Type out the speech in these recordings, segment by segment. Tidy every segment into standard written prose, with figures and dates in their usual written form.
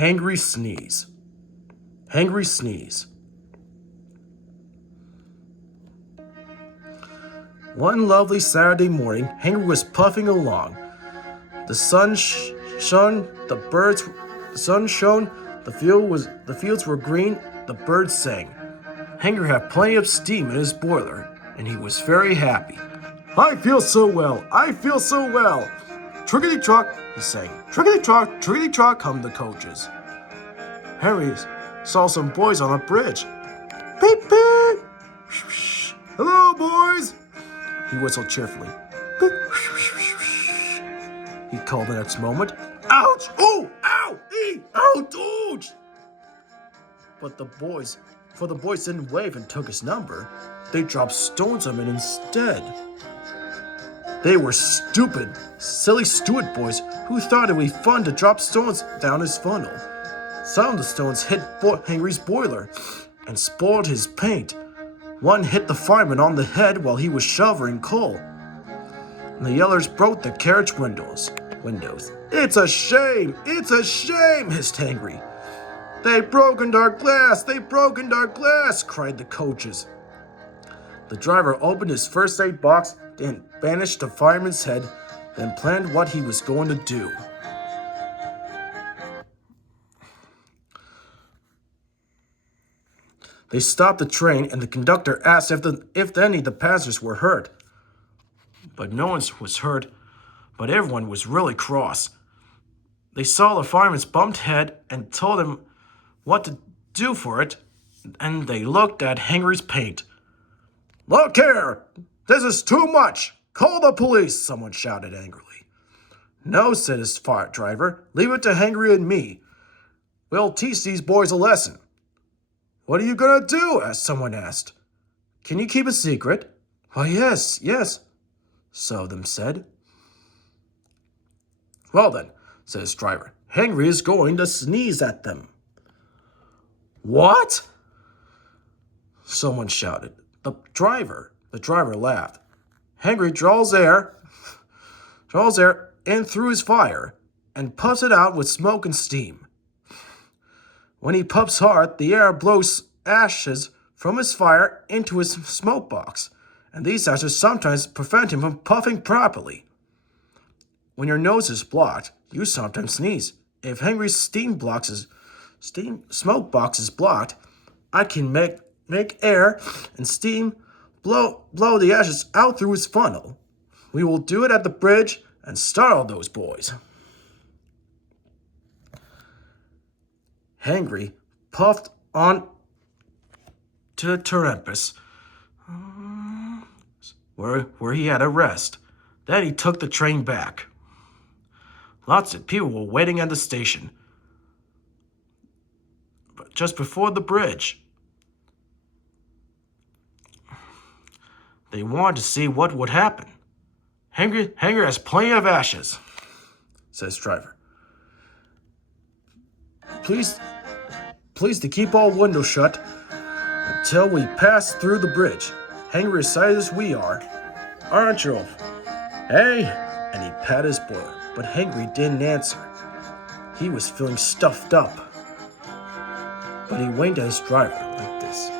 Hangry sneeze. Hangry sneeze. One lovely Saturday morning, Hangry was puffing along. The sun shone, the sun shone, the fields were green, the birds sang. Hangry had plenty of steam in his boiler, and he was very happy. I feel so well, I feel so well. Trickety-trock, he sang. Trickety-trock, hummed the coaches. Henry saw some boys on a bridge. Beep, beep. Hello, boys, he whistled cheerfully. Beep. He called the next moment. Ouch! Oh! Ow! Ee! Ouch! Ouch! But the boys didn't wave and took his number. They dropped stones on him instead. They were stupid, silly Stewart boys who thought it would be fun to drop stones down his funnel. Some of the stones hit Hangry's boiler and spoiled his paint. One hit the fireman on the head while he was shoveling coal. And the yellers broke the carriage windows. It's a shame, hissed Hangry. They've broken our glass, cried the coaches. The driver opened his first aid box and bandaged the fireman's head, then planned what he was going to do. They stopped the train, and the conductor asked if any of the passengers were hurt. But no one was hurt, but everyone was really cross. They saw the fireman's bumped head and told him what to do for it, and they looked at Hangry's paint. Look here! This is too much! Call the police! Someone shouted angrily. No, said his driver. Leave it to Hangry and me. We'll teach these boys a lesson. What are you going to do? Someone asked. Can you keep a secret? Why, yes. Some of them said. Well then, said his driver. Hangry is going to sneeze at them. What? Someone shouted. The driver laughed. Hangry draws air in through his fire and puffs it out with smoke and steam. When he puffs hard, the air blows ashes from his fire into his smoke box, and these ashes sometimes prevent him from puffing properly. When your nose is blocked, you sometimes sneeze. If Hangry's smoke box is blocked, I can make air and steam blow the ashes out through his funnel. We will do it at the bridge and startle those boys. Hangry puffed on to the Terempus, where he had a rest. Then he took the train back. Lots of people were waiting at the station, but just before the bridge. They wanted to see what would happen. Hangry has plenty of ashes, says driver. Please to keep all windows shut until we pass through the bridge. Hangry excited as we are. Aren't you? Hey? And he patted his boiler, but Hangry didn't answer. He was feeling stuffed up. But he winked at his driver like this.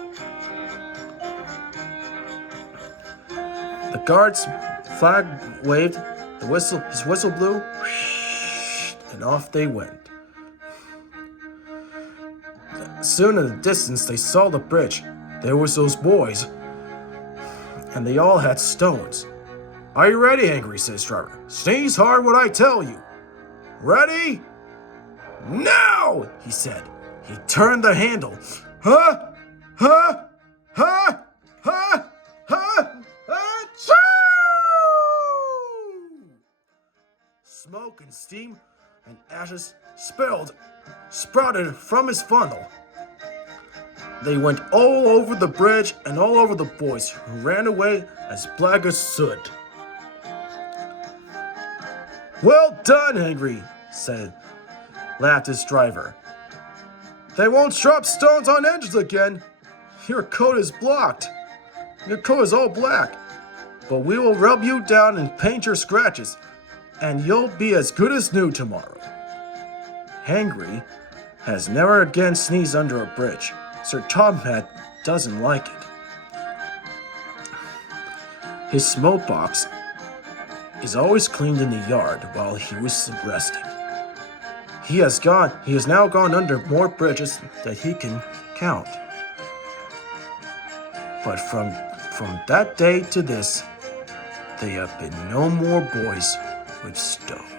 The guard's flag waved, his whistle blew, and off they went. Soon in the distance they saw the bridge. There was those boys, and they all had stones. Are you ready, Hangry? Says driver. Sneeze hard when I tell you. Ready? Now, he said. He turned the handle. Huh? Achoo! Smoke and steam and ashes sprouted from his funnel. They went all over the bridge and all over the boys, who ran away as black as soot. Well done, Hangry, laughed his driver. They won't drop stones on engines again. Your coat is blocked. Your coat is all black. But we will rub you down and paint your scratches, and you'll be as good as new tomorrow. Hangry has never again sneezed under a bridge. Sir Tomcat doesn't like it. His smoke box is always cleaned in the yard while he was resting. He has now gone under more bridges than he can count. But from that day to this, there have been no more boys with stones.